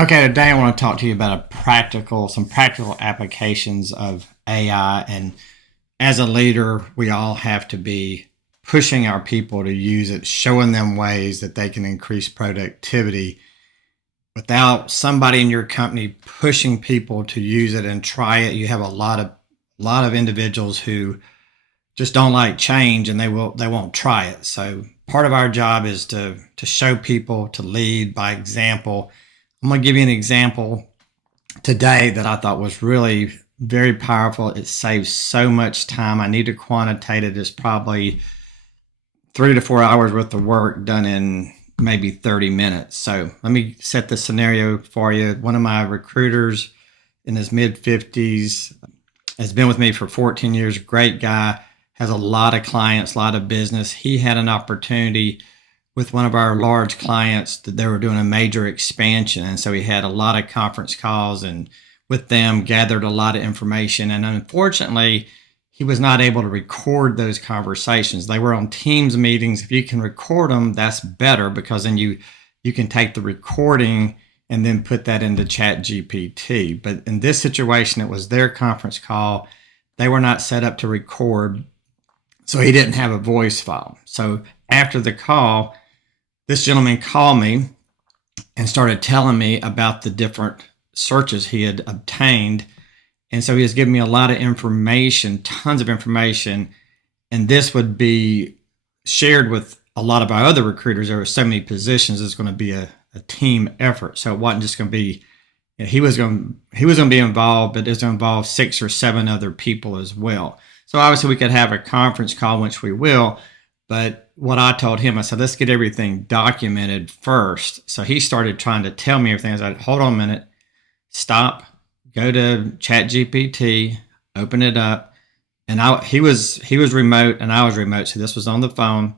Okay, today I want to talk to you about some practical applications of AI. And as a leader, we all have to be pushing our people to use it, showing them ways that they can increase productivity. Without somebody in your company pushing people to use it and try it, you have a lot of individuals who just don't like change and they won't try it. So part of our job is to show people, to lead by example. I'm going to give you an example today that I thought was really very powerful. It saves so much time. I need to quantitate it as probably 3 to 4 hours worth of work done in maybe 30 minutes. So let me set the scenario for you. One of my recruiters in his mid 50s has been with me for 14 years. Great guy, has a lot of clients, a lot of business. He had an opportunity with one of our large clients that they were doing a major expansion. And so he had a lot of conference calls and with them gathered a lot of information. And unfortunately, he was not able to record those conversations. They were on Teams meetings. If you can record them, that's better because then you can take the recording and then put that into ChatGPT. But in this situation, it was their conference call. They were not set up to record, so he didn't have a voice file. So after the call, this gentleman called me and started telling me about the different searches he had obtained. And so he was giving me a lot of information, tons of information. And this would be shared with a lot of our other recruiters. There were so many positions. It's going to be a team effort. So it wasn't just going to be, he was going to be involved, but it was going to involve 6 or 7 other people as well. So obviously we could have a conference call, which we will. But what I told him, I said, let's get everything documented first. So he started trying to tell me everything. I said, hold on a minute, stop, go to ChatGPT, open it up. And he was remote and I was remote. So this was on the phone.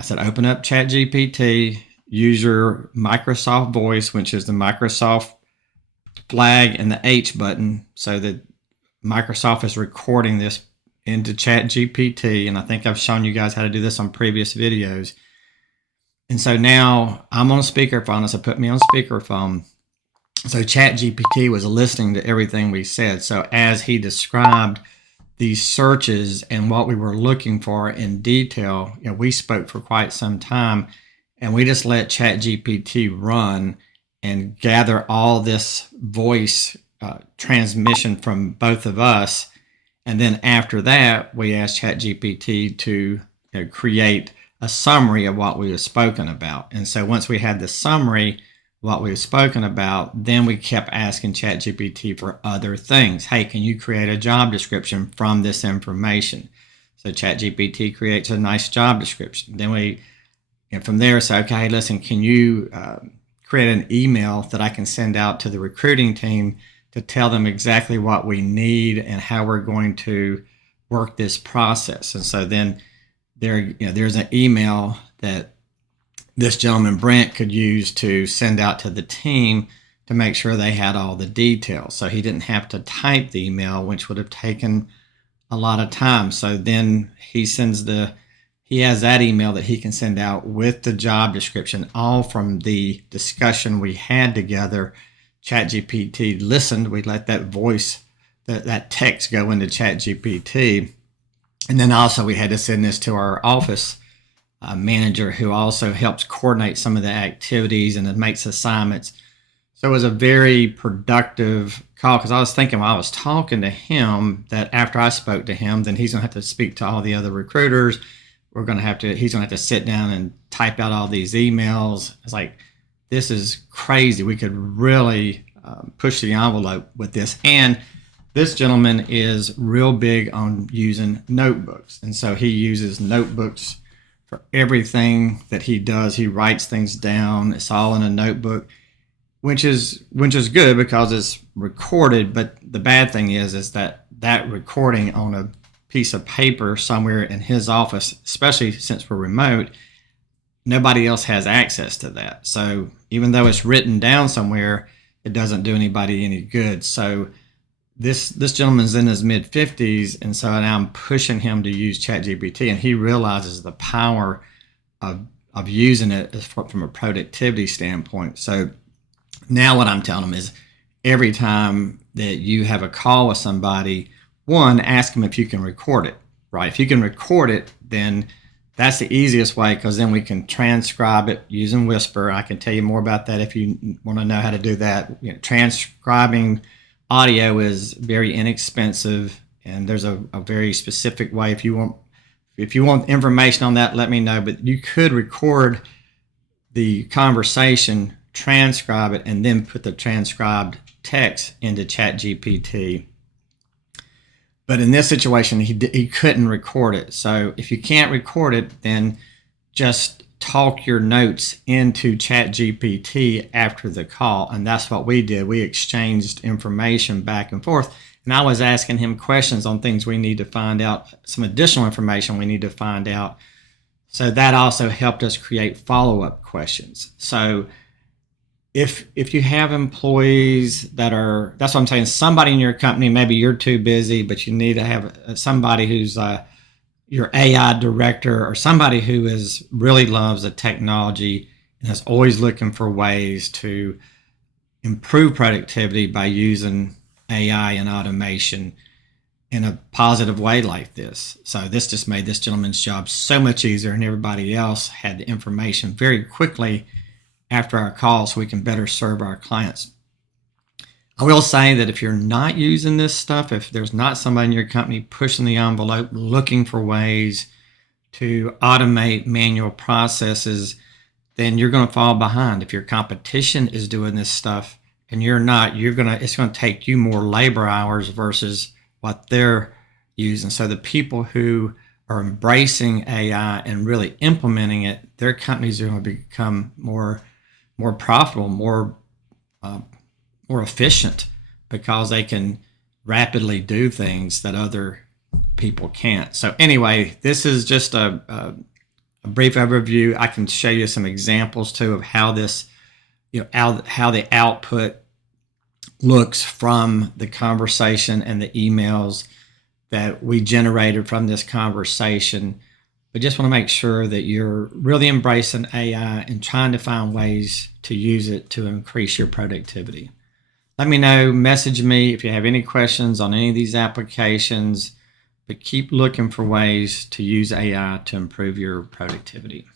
I said, open up ChatGPT, use your Microsoft voice, which is the Microsoft flag and the H button, so that Microsoft is recording this into ChatGPT, and I think I've shown you guys how to do this on previous videos. And so now I'm on speakerphone, so put me on speakerphone. So ChatGPT was listening to everything we said. So as he described these searches and what we were looking for in detail, we spoke for quite some time, and we just let ChatGPT run and gather all this voice transmission from both of us. And then after that, we asked ChatGPT to create a summary of what we have spoken about. And so once we had the summary of what we have spoken about, then we kept asking ChatGPT for other things. Hey, can you create a job description from this information? So ChatGPT creates a nice job description. Then from there, say, okay, listen, can you create an email that I can send out to the recruiting team to tell them exactly what we need and how we're going to work this process. And so then there's an email that this gentleman, Brent, could use to send out to the team to make sure they had all the details. So he didn't have to type the email, which would have taken a lot of time. So then he has that email that he can send out with the job description, all from the discussion we had together. ChatGPT listened. We let that voice, that text go into ChatGPT. And then also we had to send this to our office manager, who also helps coordinate some of the activities and it makes assignments. So it was a very productive call, because I was thinking while I was talking to him that after I spoke to him, then he's going to have to speak to all the other recruiters. He's going to have to sit down and type out all these emails. It's like, this is crazy. We could really push the envelope with this. And this gentleman is real big on using notebooks. And so he uses notebooks for everything that he does. He writes things down. It's all in a notebook, which is good because it's recorded. But the bad thing is that recording on a piece of paper somewhere in his office, especially since we're remote, nobody else has access to that. So even though it's written down somewhere, it doesn't do anybody any good. So this gentleman's in his mid 50s, and so now I'm pushing him to use ChatGPT, and he realizes the power of using it from a productivity standpoint. So Now what I'm telling them is every time that you have a call with somebody, one, ask them if you can record it, right? If you can record it, then that's the easiest way, because then we can transcribe it using Whisper. I can tell you more about that if you want to know how to do that. Transcribing audio is very inexpensive, and there's a very specific way. If you want information on that, let me know. But you could record the conversation, transcribe it, and then put the transcribed text into ChatGPT. But in this situation, he couldn't record it. So if you can't record it, then just talk your notes into ChatGPT after the call. And that's what we did. We exchanged information back and forth. And I was asking him questions on things we need to find out, some additional information we need to find out. So that also helped us create follow-up questions. So if you have employees that's what I'm saying, somebody in your company, maybe you're too busy, but you need to have somebody who's your AI director, or somebody who really loves the technology and is always looking for ways to improve productivity by using AI and automation in a positive way like this. So this just made this gentleman's job so much easier, and everybody else had the information very quickly after our call, so we can better serve our clients. I will say that if you're not using this stuff, if there's not somebody in your company pushing the envelope, looking for ways to automate manual processes, then you're going to fall behind. If your competition is doing this stuff and you're not, it's going to take you more labor hours versus what they're using. So the people who are embracing AI and really implementing it, their companies are going to become more profitable, more efficient, because they can rapidly do things that other people can't. So anyway, this is just a brief overview. I can show you some examples too of how this, how the output looks from the conversation and the emails that we generated from this conversation. We just want to make sure that you're really embracing AI and trying to find ways to use it to increase your productivity. Let me know, message me if you have any questions on any of these applications, but keep looking for ways to use AI to improve your productivity.